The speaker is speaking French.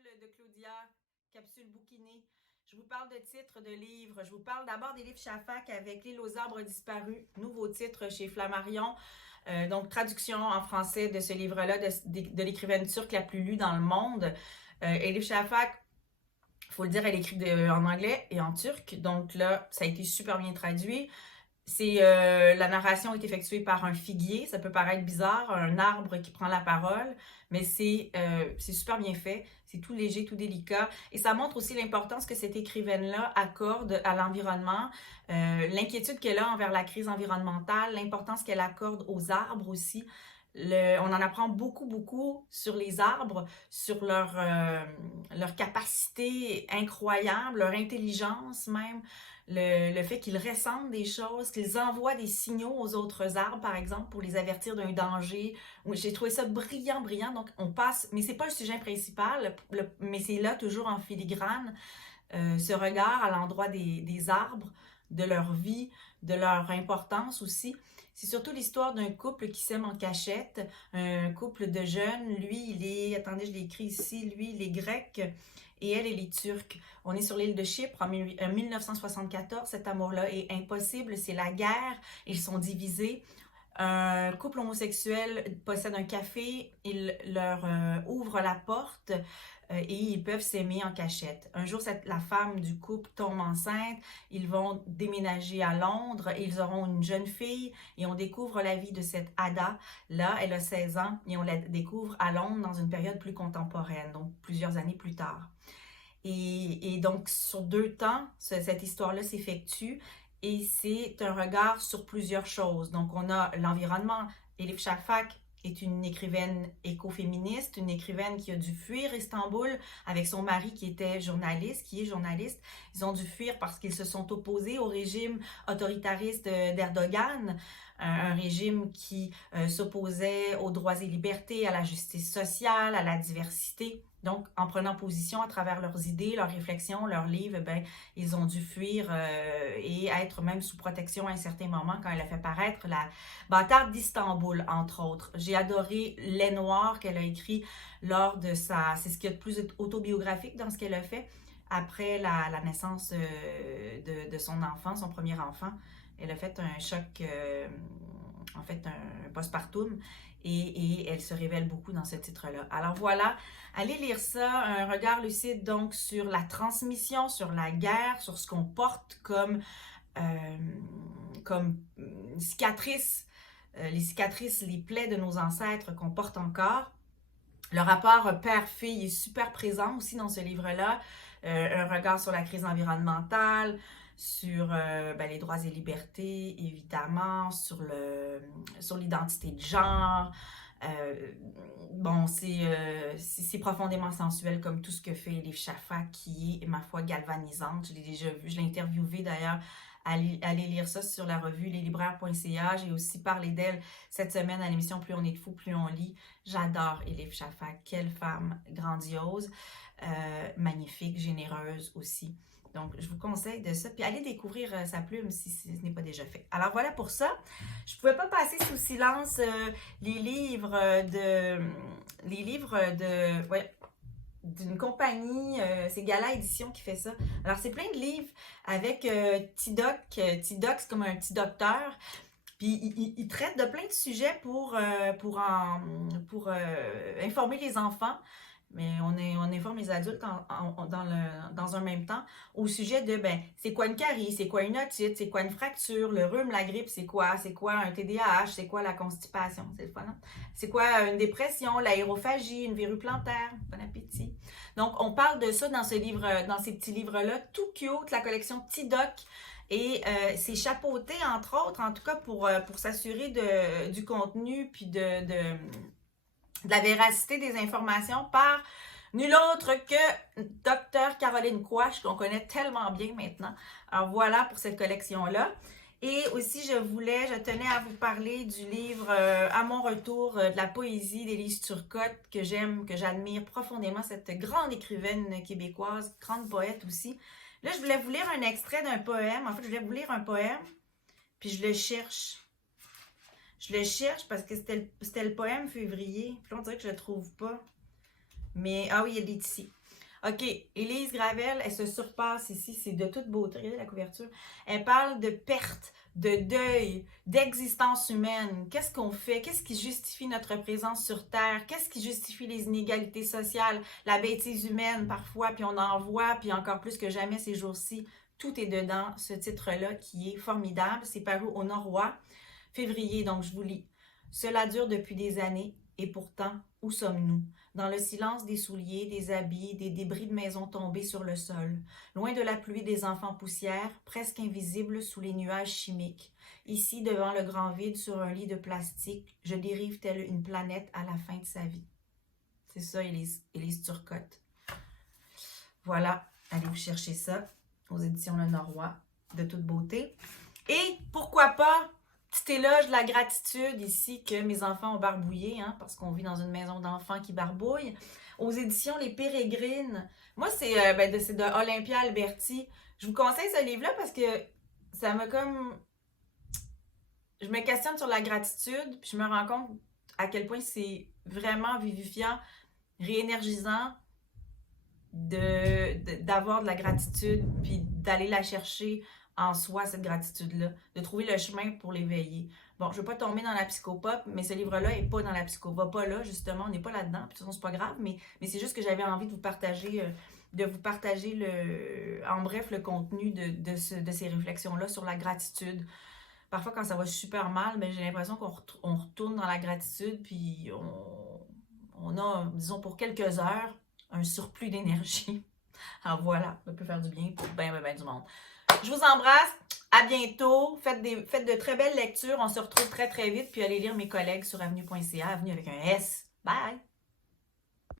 capsule de Claudia, capsule bouquinée. Je vous parle de titres de livres. Je vous parle d'abord des livres Shafak avec L'île aux arbres disparus, nouveau titre chez Flammarion. Donc, traduction en français de ce livre-là de l'écrivaine turque la plus lue dans le monde. Elif Shafak, il faut le dire, elle écrit en anglais et en turc. Donc là, ça a été super bien traduit. La narration est effectuée par un figuier, ça peut paraître bizarre, un arbre qui prend la parole, mais c'est super bien fait, c'est tout léger, tout délicat, et ça montre aussi l'importance que cette écrivaine-là accorde à l'environnement, l'inquiétude qu'elle a envers la crise environnementale, l'importance qu'elle accorde aux arbres aussi. On en apprend beaucoup, beaucoup sur les arbres, sur leur capacité incroyable, leur intelligence même, le fait qu'ils ressentent des choses, qu'ils envoient des signaux aux autres arbres, par exemple, pour les avertir d'un danger. J'ai trouvé ça brillant, brillant. Donc, on passe, mais c'est pas le sujet principal, mais c'est là toujours en filigrane, ce regard à l'endroit des arbres, de leur vie, de leur importance aussi. C'est surtout l'histoire d'un couple qui s'aime en cachette, un couple de jeunes. Lui, attendez, je l'ai écrit ici, lui, il est grec et elle est turque. On est sur l'île de Chypre en 1974. Cet amour-là est impossible, c'est la guerre, ils sont divisés. Un couple homosexuel possède un café, il leur ouvre la porte et ils peuvent s'aimer en cachette. Un jour, la femme du couple tombe enceinte, ils vont déménager à Londres et ils auront une jeune fille et on découvre la vie de cette Ada. Là, elle a 16 ans et on la découvre à Londres dans une période plus contemporaine, donc plusieurs années plus tard. Et donc, sur 2 temps, cette histoire-là s'effectue et c'est un regard sur plusieurs choses. Donc, on a l'environnement. Elif Shafak est une écrivaine écoféministe, une écrivaine qui a dû fuir Istanbul avec son mari qui est journaliste. Ils ont dû fuir parce qu'ils se sont opposés au régime autoritariste d'Erdogan, un régime qui s'opposait aux droits et libertés, à la justice sociale, à la diversité. Donc, en prenant position à travers leurs idées, leurs réflexions, leurs livres, ben, ils ont dû fuir et être même sous protection à un certain moment quand elle a fait paraître la Bâtarde d'Istanbul, entre autres. J'ai adoré Les Noirs qu'elle a écrit lors de c'est ce qu'il y a de plus autobiographique dans ce qu'elle a fait après la naissance de son enfant, son premier enfant. Elle a fait un choc, en fait un postpartum et elle se révèle beaucoup dans ce titre-là. Alors voilà, allez lire ça, un regard lucide donc sur la transmission, sur la guerre, sur ce qu'on porte comme cicatrices, les cicatrices, les plaies de nos ancêtres qu'on porte encore. Le rapport père-fille est super présent aussi dans ce livre-là. Un regard sur la crise environnementale, sur les droits et libertés, évidemment, sur l'identité de genre. Bon, c'est profondément sensuel comme tout ce que fait Elif Shafak, qui est, ma foi, galvanisante. Je l'ai déjà vu, je l'ai interviewée d'ailleurs. Allez lire ça sur la revue leslibraires.ca. J'ai aussi parlé d'elle cette semaine à l'émission Plus on est de fou, plus on lit. J'adore Elif Shafak. Quelle femme grandiose, magnifique, généreuse aussi. Donc, je vous conseille de ça. Puis, allez découvrir sa plume si ce n'est pas déjà fait. Alors, voilà pour ça. Je ne pouvais pas passer sous silence les livres d'une compagnie, c'est Gala Édition qui fait ça. Alors, c'est plein de livres avec Tidoc. Tidoc, c'est comme un petit docteur. Puis, il traite de plein de sujets pour informer les enfants. Mais on informe les adultes dans un même temps au sujet de, c'est quoi une carie, c'est quoi une otite, c'est quoi une fracture, le rhume, la grippe, c'est quoi un TDAH, c'est quoi la constipation, c'est le fun, hein? C'est quoi une dépression, l'aérophagie, une verrue plantaire, bon appétit. Donc, on parle de ça dans ces petits livres-là, tout cute, la collection Tidoc. Et c'est chapeauté, entre autres, en tout cas pour s'assurer du contenu puis de la véracité des informations par nul autre que Dr. Caroline Quach, qu'on connaît tellement bien maintenant. Alors voilà pour cette collection-là. Et aussi, je tenais à vous parler du livre À mon retour de la poésie d'Élise Turcotte, que j'aime, que j'admire profondément, cette grande écrivaine québécoise, grande poète aussi. Là, je voulais vous lire un extrait d'un poème. En fait, je voulais vous lire un poème, puis je le cherche. Je le cherche parce que c'était le poème février. Puis là, on dirait que je le trouve pas. Mais, ah oui, il est ici. OK, Élise Gravel, elle se surpasse ici, c'est de toute beauté. Regardez la couverture. Elle parle de perte, de deuil, d'existence humaine. Qu'est-ce qu'on fait? Qu'est-ce qui justifie notre présence sur Terre? Qu'est-ce qui justifie les inégalités sociales, la bêtise humaine parfois, puis on en voit, puis encore plus que jamais ces jours-ci. Tout est dedans, ce titre-là qui est formidable. C'est paru au Norrois, février, donc je vous lis. Cela dure depuis des années, et pourtant, où sommes-nous? Dans le silence des souliers, des habits, des débris de maisons tombés sur le sol, loin de la pluie des enfants poussières, presque invisibles sous les nuages chimiques. Ici, devant le grand vide, sur un lit de plastique, je dérive telle une planète à la fin de sa vie. C'est ça, Élise Turcotte. Voilà, allez vous chercher ça aux éditions Le Norrois, de toute beauté. Et pourquoi pas, petit éloge de la gratitude ici que mes enfants ont barbouillé, hein, parce qu'on vit dans une maison d'enfants qui barbouille. Aux éditions Les Pérégrines. Moi, c'est de Olympia Alberti. Je vous conseille ce livre-là parce que ça me comme... Je me questionne sur la gratitude, puis je me rends compte à quel point c'est vraiment vivifiant, réénergisant d'avoir de la gratitude, puis d'aller la chercher en soi, cette gratitude-là, de trouver le chemin pour l'éveiller. Bon, je ne veux pas tomber dans la psychopop, mais ce livre-là n'est pas dans la psychopop. Va pas là, justement, on n'est pas là-dedans. Puis, de toute façon, c'est pas grave, mais c'est juste que j'avais envie de vous partager, en bref, le contenu de ces réflexions-là sur la gratitude. Parfois, quand ça va super mal, ben, j'ai l'impression qu'on retourne dans la gratitude, puis on a, disons, pour quelques heures, un surplus d'énergie. Alors voilà, ça peut faire du bien pour bien du monde. Je vous embrasse. À bientôt. Faites de très belles lectures. On se retrouve très, très vite. Puis allez lire mes collègues sur avenue.ca, avenue avec un S. Bye!